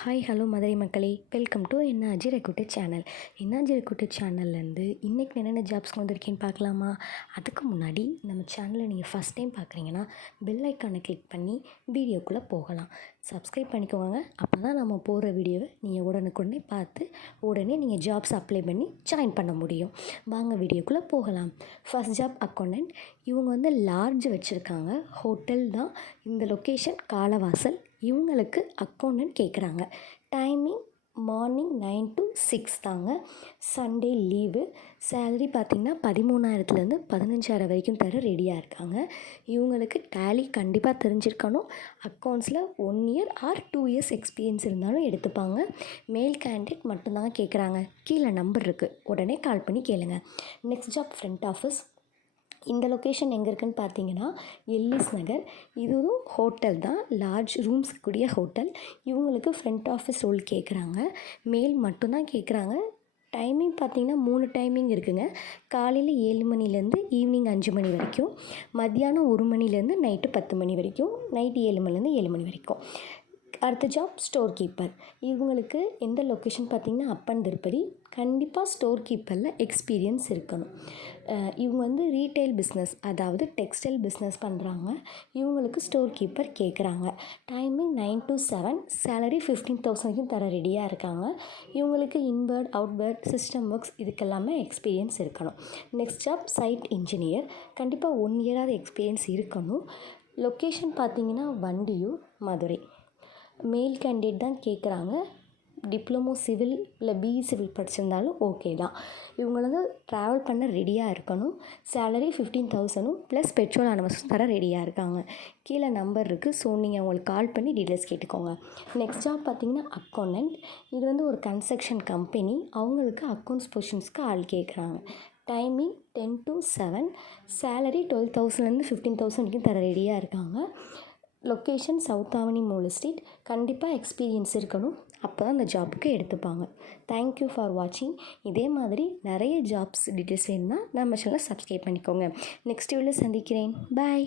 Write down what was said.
Hi hello Madurai மக்களே, welcome to என்னாஜி recruited channel. என்னாஜி ரெக்ரூட்டட் சேனல்லேருந்து இன்றைக்கி என்னென்ன ஜாப்ஸ்க்கு வந்திருக்கேன்னு பார்க்கலாமா? அதுக்கு முன்னாடி நம்ம சேனலை நீங்கள் ஃபஸ்ட் டைம் பார்க்குறீங்கன்னா பெல் ஐக்கானை கிளிக் பண்ணி வீடியோக்குள்ளே போகலாம். சப்ஸ்கிரைப் பண்ணிக்கோங்க. அப்போ தான் நம்ம போடுற வீடியோவை நீங்கள் உடனுக்குடனே பார்த்து உடனே நீங்கள் ஜாப்ஸ் அப்ளை பண்ணி ஜாயின் பண்ண முடியும். வாங்க வீடியோக்குள்ளே போகலாம். First job accountant. இவங்க லாட்ஜ் வச்சுருக்காங்க, ஹோட்டல் தான். இந்த லொக்கேஷன் காலவாசல். இவங்களுக்கு அக்கௌண்டன்ட் கேட்குறாங்க. டைமிங் மார்னிங் 9 to 6 தாங்க. Sunday leave. சேலரி பார்த்திங்கன்னா 13,000லேருந்து 15,000 வரைக்கும் தர ரெடியாக இருக்காங்க. இவங்களுக்கு டேலி கண்டிப்பாக தெரிஞ்சிருக்கணும். அக்கௌண்ட்ஸில் 1 year ஆர் 2 years எக்ஸ்பீரியன்ஸ் இருந்தாலும் எடுத்துப்பாங்க. மேல் கேண்டிடேட் மட்டும்தாங்க கேட்குறாங்க. கீழே நம்பர் இருக்குது, உடனே கால் பண்ணி கேளுங்க. Next job front office. இந்த லொக்கேஷன் எங்கே இருக்குதுன்னு பார்த்தீங்கன்னா எல்லிஸ் நகர். இதுவும் ஹோட்டல் தான், லார்ஜ் ரூம்ஸ் கூடிய ஹோட்டல். இவங்களுக்கு ஃப்ரண்ட் ஆஃபீஸ் ரோல் கேட்குறாங்க. மேல் மட்டும்தான் கேட்குறாங்க. டைமிங் பார்த்திங்கன்னா 3 டைமிங் இருக்குதுங்க. காலையில் 7 மணிலேருந்து ஈவினிங் 5 மணி வரைக்கும், மத்தியானம் 1 மணிலேருந்து நைட்டு 10 மணி வரைக்கும், நைட்டு 7 மணிலேருந்து 7 மணி வரைக்கும். அடுத்த ஜாப் ஸ்டோர் கீப்பர். இவங்களுக்கு எந்த லொக்கேஷன் பார்த்திங்கன்னா அப்பன் திருப்பதி. கண்டிப்பாக ஸ்டோர் கீப்பரில் எக்ஸ்பீரியன்ஸ் இருக்கணும். இவங்க ரீட்டைல் பிஸ்னஸ், அதாவது டெக்ஸ்டைல் பிஸ்னஸ் பண்ணுறாங்க. இவங்களுக்கு ஸ்டோர் கீப்பர் கேட்குறாங்க. Timing 9 to 7. சேலரி 15,000 தர ரெடியாக இருக்காங்க. இவங்களுக்கு இன்வேர்ட் அவுட்வேர்ட் சிஸ்டம் ஒர்க்ஸ் இதுக்கெல்லாமே எக்ஸ்பீரியன்ஸ் இருக்கணும். Next job site engineer. கண்டிப்பாக 1 year எக்ஸ்பீரியன்ஸ் இருக்கணும். லொக்கேஷன் பார்த்திங்கன்னா வண்டியூர், மதுரை. மேல் கேண்டிடேட் தான் கேட்குறாங்க. டிப்ளமோ சிவில் இல்லை பிஇ சிவில் படிச்சிருந்தாலும் ஓகே தான். இவங்க ட்ராவல் பண்ண ரெடியாக இருக்கணும். சேலரி 15,000 ப்ளஸ் பெட்ரோல் அலவன்ஸ் தர ரெடியாக இருக்காங்க. கீழே நம்பர் இருக்குது, ஸோ நீங்கள் அவங்களுக்கு கால் பண்ணி டீட்டெயில்ஸ் கேட்டுக்கோங்க. நெக்ஸ்ட் ஜாப் பார்த்திங்கன்னா அக்கௌண்டன்ட். இது ஒரு கன்ஸ்ட்ரக்ஷன் கம்பெனி. அவங்களுக்கு அக்கௌண்ட்ஸ் பொசிஷன்ஸ்க்கு ஆள் கேட்குறாங்க. Timing 10 to 7. சேலரி 12,000லேருந்து 15,000 வரைக்கும் தர ரெடியாக இருக்காங்க. லொக்கேஷன் சவுத் ஆவணி மூல ஸ்ட்ரீட். கண்டிப்பாக எக்ஸ்பீரியன்ஸ் இருக்கணும், அப்போ தான் அந்த ஜாப்புக்கு எடுத்துப்பாங்க. தேங்க்யூ ஃபார் வாட்சிங். இதே மாதிரி நிறைய ஜாப்ஸ் டீட்டெயில்ஸ் வேணும்னா நம்ம சேனலை சப்ஸ்கிரைப் பண்ணிக்கோங்க. நெக்ஸ்ட் வீடியோவில் சந்திக்கிறேன். பாய்.